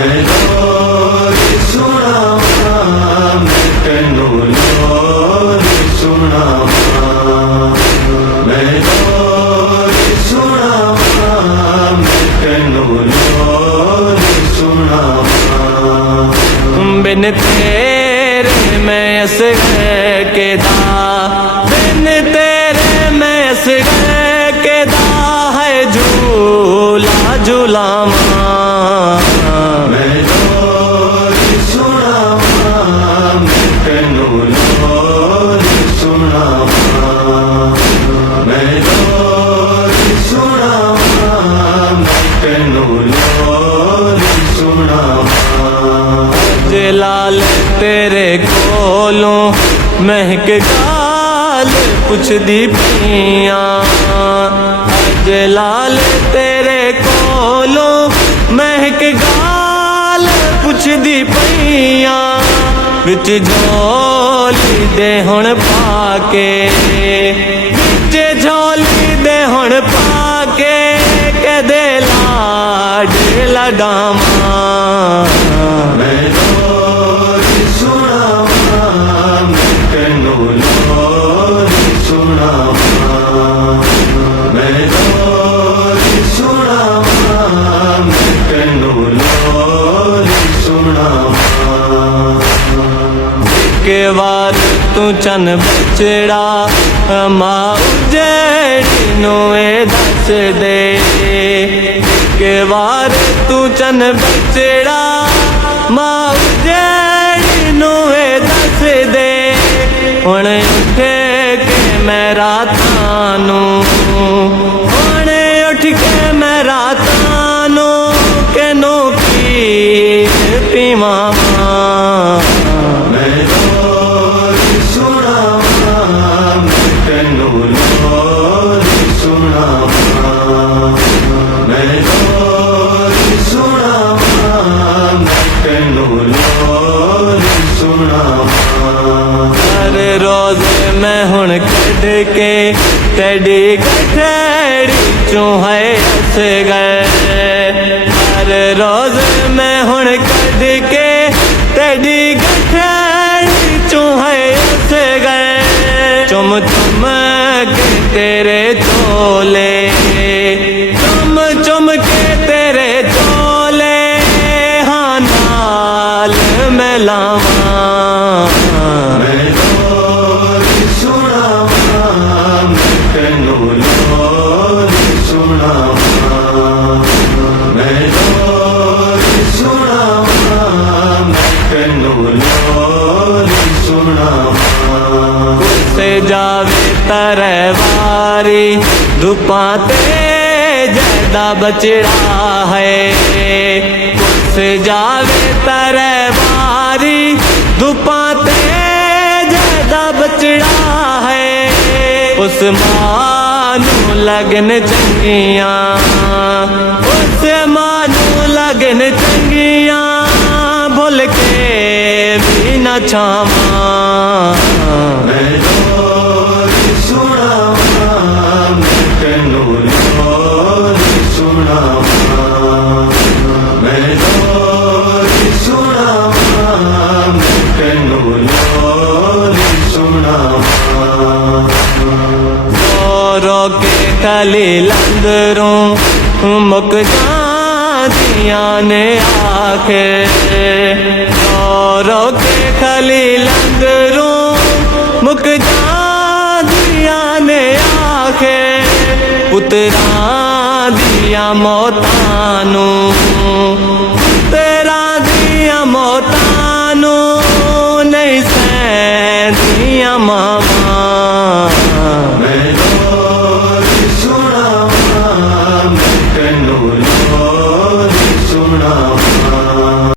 मैं लोरी सुनावा मैं तेनू लोरी सुनावा मैं लोरी सुनावा मैं तेनू लोरी सुनावा बिन तेरे मैं असगर के दा बिन तेरे मैं असगर के दा है झूला झूलावा मैं लोरी सुनावा मैं तेनू लोरी सुनावा मैं लोरी सुनावा मैं तेनू लोरी सुनावा लाल तेरे कोलों महक गाल पुछदी पियां अज लाल तेरे कोलों महक गाल पुछदी पियां विच झोली दे हुण पाके विच झोली दे हुण पाके कदे लाड लडावां मैं लोरी सुनावा मैं तेनू लोरी सुनावा मैं लोरी सुनावा मैं तेनू लोरी सुनावा एक बार तू चन बचड़ा मां उजड़ी नूं दस दे एक बार तू चन बचड़ा मां उजड़ी नूं दस दे हुण उठ के मैं रातां नूं हुण उठ के मैं रातां नूं कैनू पीर पीवां मैं लोरी सुनावा मैं तेनू लोरी सुनावा मैं लोरी सुनावा मैं तेनू लोरी सुनावा हर रोज मैं हुण कढ के तेरी गठड़ी चों है हस गए हर रोज मैं हुण कढ के तेरी गठड़ी चों है हस गए चुम चुम के तेरे चोले चुम चुम के तेरे चोले हाँ नाल मैं लावां मैं लोरी सुनावा मैं तेनू लोरी सुनावा मैं लोरी सुनावा मैं तेनू लोरी सुनावा से जावे तरवारी धुपां ते जैदा बचड़ा है से जावे तरवारी धुपां ते जैदा बचड़ा है उस मानू लगन चंगियां उस मानू लगन चंगियां भुल के भी न छावां मैं लोरी सुनावा मैं तेनू लोरी सुनावा मैं लोरी सुनावा मैं तेनू लोरी सुनावा रो के खली लंदरों मुक जांदियां ने आखे रो के खली लंदरों मुक जांदियां ने आखे पुत्रां दियां मौतां नूं